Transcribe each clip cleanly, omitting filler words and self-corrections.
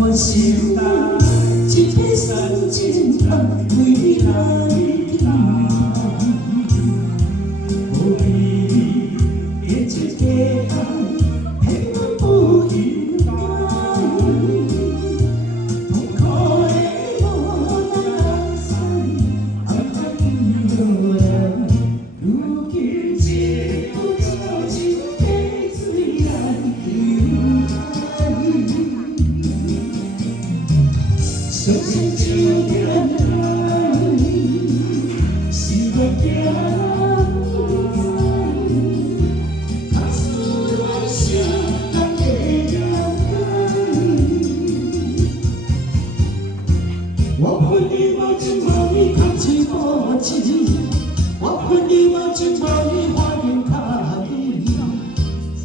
我心内一片深情为你来等，有你的一个爱，陪我不应该。痛苦的无奈使，暗暗流泪。如今只有一杯水来流相信就点爱，是我行他思乱想，咱会了解。我恨你无情无义，空气无情。我恨你无情无义，花言巧语。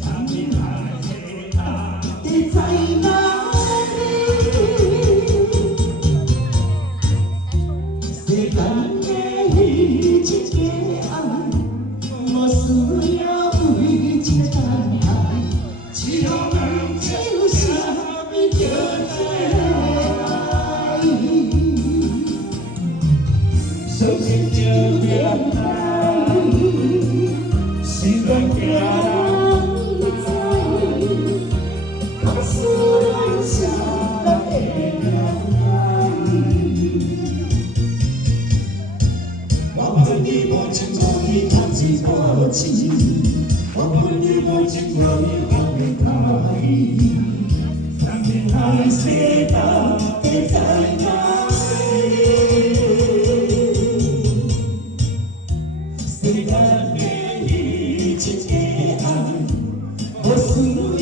三年来的他，你在哪里？世间的一个爱，我需要为一场爱，只要能就什么叫爱？相信就点爱，心中的爱在，告诉人想咱会了解。我恨你无情无义，空气无情。我恨你无情无义，花言巧语。三年来世道的在哪里？世间的一个爱，我需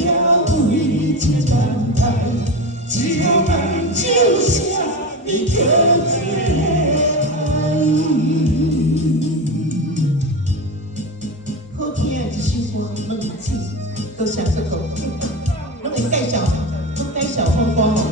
要为一场爱，只要能就下你可最爱。好听的一首歌，两字都写出口，拢会介绍，拢介绍好歌吼。